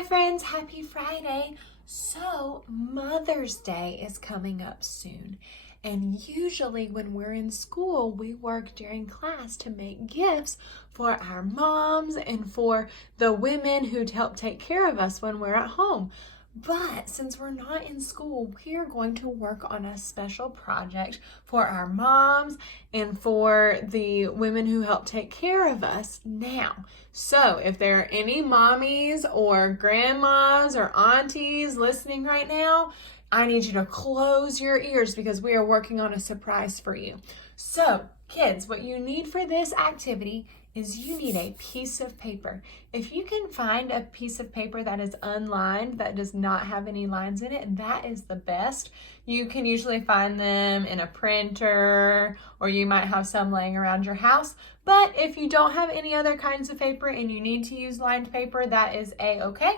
Hi friends, happy Friday. So Mother's Day is coming up soon. And usually when we're in school, we work during class to make gifts for our moms and for the women who help take care of us when we're at home. But since we're not in school, we are going to work on a special project for our moms and for the women who help take care of us now. So if there are any mommies or grandmas or aunties listening right now, I need you to close your ears because we are working on a surprise for you. So kids, what you need for this activity is you need a piece of paper. If you can find a piece of paper that is unlined, that does not have any lines in it, that is the best. You can usually find them in a printer, or you might have some laying around your house. But if you don't have any other kinds of paper and you need to use lined paper, that is a-okay.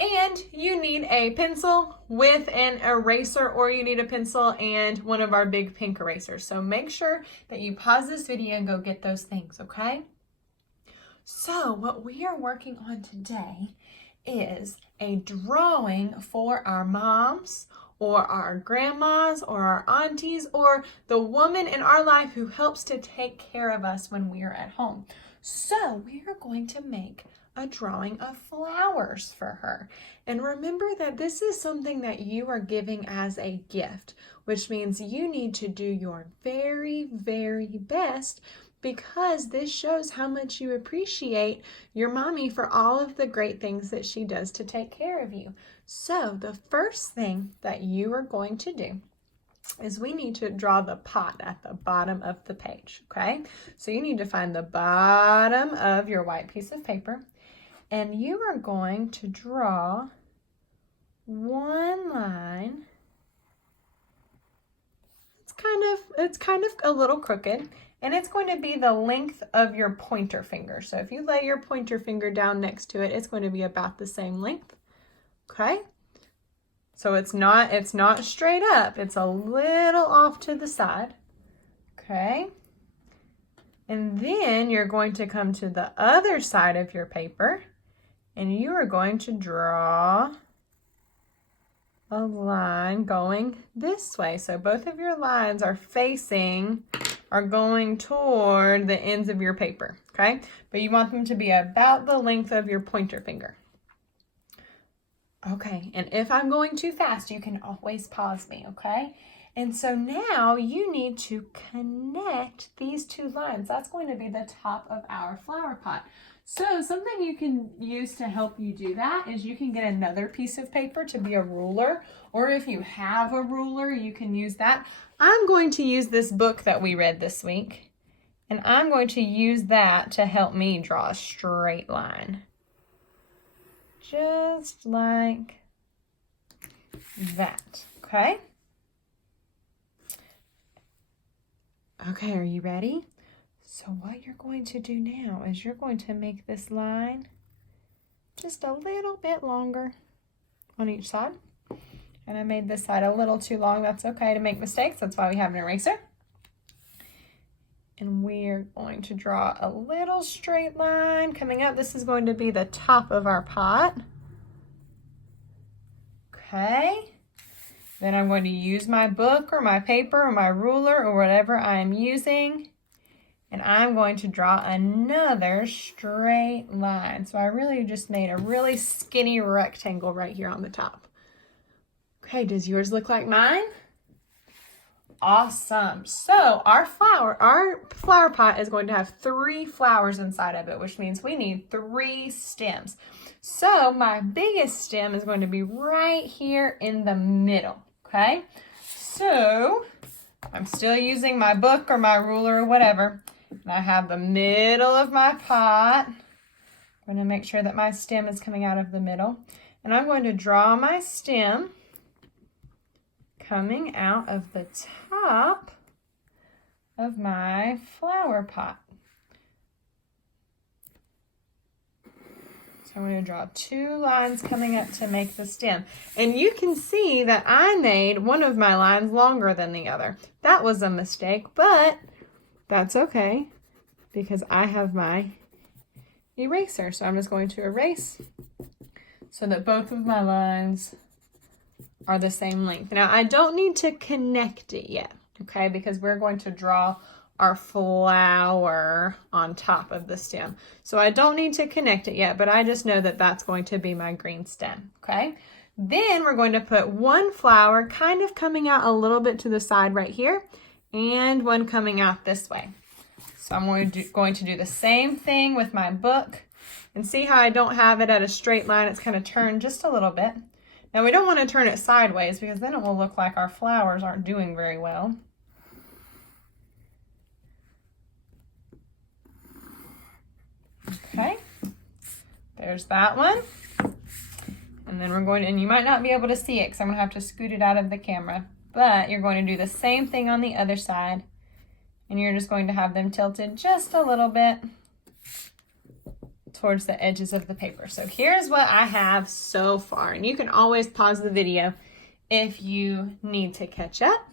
And you need a pencil with an eraser, or you need a pencil and one of our big pink erasers. So make sure that you pause this video and go get those things, okay? So what we are working on today is a drawing for our moms or our grandmas or our aunties or the woman in our life who helps to take care of us when we are at home. So we are going to make a drawing of flowers for her. And remember that this is something that you are giving as a gift, which means you need to do your very, very best, because this shows how much you appreciate your mommy for all of the great things that she does to take care of you. So the first thing that you are going to do is we need to draw the pot at the bottom of the page, okay? So you need to find the bottom of your white piece of paper, and you are going to draw one line. It's kind of a little crooked, and it's going to be the length of your pointer finger. So if you lay your pointer finger down next to it, it's going to be about the same length, okay? So it's not straight up, it's a little off to the side, okay? And then you're going to come to the other side of your paper, and you are going to draw a line going this way. So both of your lines are going toward the ends of your paper, okay? But you want them to be about the length of your pointer finger. Okay, and if I'm going too fast, you can always pause me, okay? And so now you need to connect these two lines. That's going to be the top of our flower pot. So something you can use to help you do that is you can get another piece of paper to be a ruler, or if you have a ruler, you can use that. I'm going to use this book that we read this week, and I'm going to use that to help me draw a straight line. Just like that, okay? Okay, are you ready? So what you're going to do now is you're going to make this line just a little bit longer on each side. And I made this side a little too long. That's okay to make mistakes. That's why we have an eraser. And we're going to draw a little straight line coming up. This is going to be the top of our pot. Okay. Then I'm going to use my book or my paper or my ruler or whatever I'm using. And I'm going to draw another straight line. So I really just made a really skinny rectangle right here on the top. Okay, does yours look like mine? Awesome. So our flower pot is going to have 3 flowers inside of it, which means we need 3 stems. So my biggest stem is going to be right here in the middle, okay? So I'm still using my book or my ruler or whatever. And I have the middle of my pot. I'm going to make sure that my stem is coming out of the middle. And I'm going to draw my stem coming out of the top of my flower pot. So I'm going to draw 2 lines coming up to make the stem. And you can see that I made one of my lines longer than the other. That was a mistake, but that's okay because I have my eraser. So I'm just going to erase so that both of my lines are the same length. Now I don't need to connect it yet, okay, because we're going to draw our flower on top of the stem. So I don't need to connect it yet, but I just know that that's going to be my green stem, okay? Then we're going to put one flower kind of coming out a little bit to the side right here, and one coming out this way. So I'm going to do the same thing with my book, and see how I don't have it at a straight line. It's kind of turned just a little bit. Now we don't want to turn it sideways because then it will look like our flowers aren't doing very well. Okay, there's that one. And then we're going to, and you might not be able to see it because I'm going to have to scoot it out of the camera, but you're going to do the same thing on the other side, and you're just going to have them tilted just a little bit towards the edges of the paper. So here's what I have so far, and you can always pause the video if you need to catch up.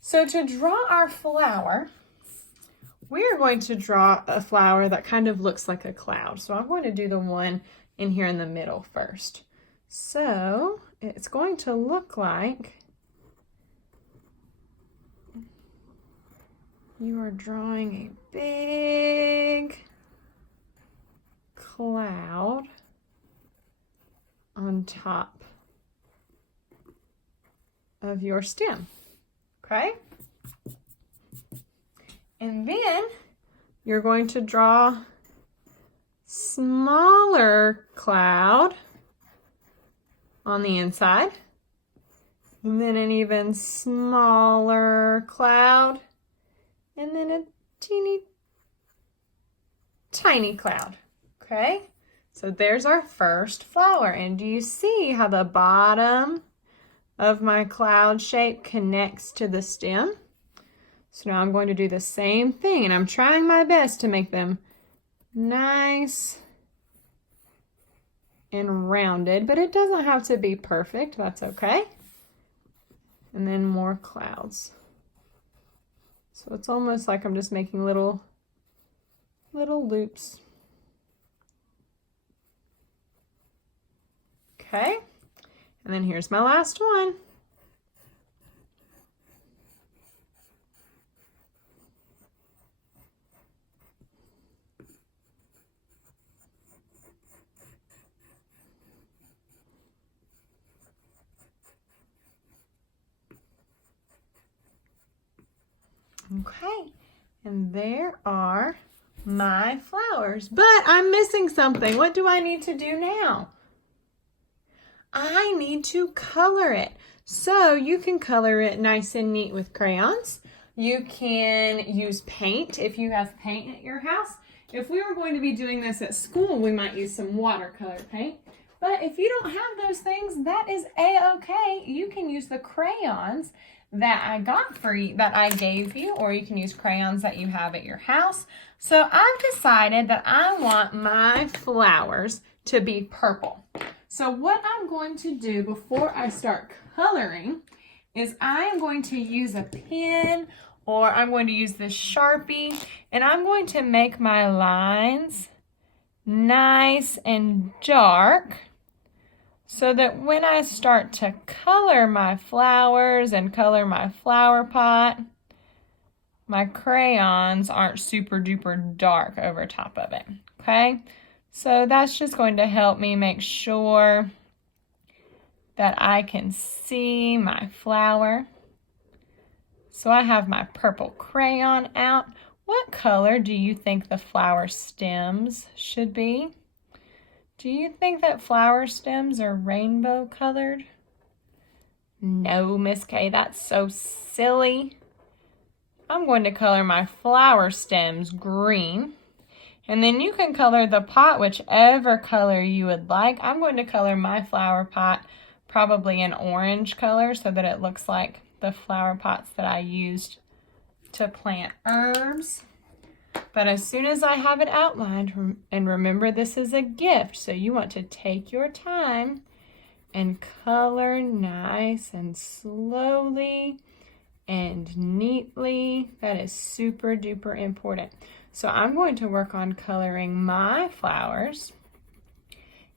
So to draw our flower, we are going to draw a flower that kind of looks like a cloud. So I'm going to do the one in here in the middle first. So it's going to look like you are drawing a big cloud on top of your stem, okay? And then you're going to draw smaller cloud on the inside, and then an even smaller cloud, and then a teeny tiny cloud, okay? So there's our first flower, and do you see how the bottom of my cloud shape connects to the stem? So now I'm going to do the same thing, and I'm trying my best to make them nice and rounded, but it doesn't have to be perfect. That's okay. And then more clouds. So it's almost like I'm just making little loops. Okay. And then here's my last one. Okay, and there are my flowers, but I'm missing something. What do I need to do now? I need to color it. So you can color it nice and neat with crayons. You can use paint if you have paint at your house. If we were going to be doing this at school, we might use some watercolor paint. But if you don't have those things, that is a-okay. You can use the crayons that I got for you, that I gave you, or you can use crayons that you have at your house. So I've decided that I want my flowers to be purple. So what I'm going to do before I start coloring is I am going to use a pen, or I'm going to use this Sharpie, and I'm going to make my lines nice and dark, so that when I start to color my flowers and color my flower pot, my crayons aren't super duper dark over top of it, okay? So that's just going to help me make sure that I can see my flower. So I have my purple crayon out. What color do you think the flower stems should be? Do you think that flower stems are rainbow colored? No, Miss Kay, that's so silly. I'm going to color my flower stems green. And then you can color the pot whichever color you would like. I'm going to color my flower pot probably an orange color so that it looks like the flower pots that I used to plant herbs. But as soon as I have it outlined, and remember this is a gift, so you want to take your time and color nice and slowly and neatly. That is super duper important. So I'm going to work on coloring my flowers.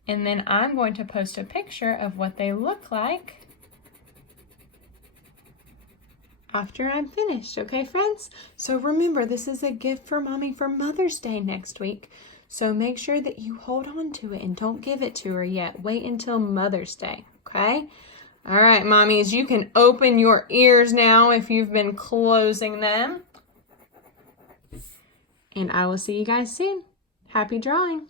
And then I'm going to post a picture of what they look like after I'm finished, okay, friends? So remember, this is a gift for Mommy for Mother's Day next week. So make sure that you hold on to it and don't give it to her yet. Wait until Mother's Day, okay? All right, Mommies, you can open your ears now if you've been closing them. And I will see you guys soon. Happy drawing.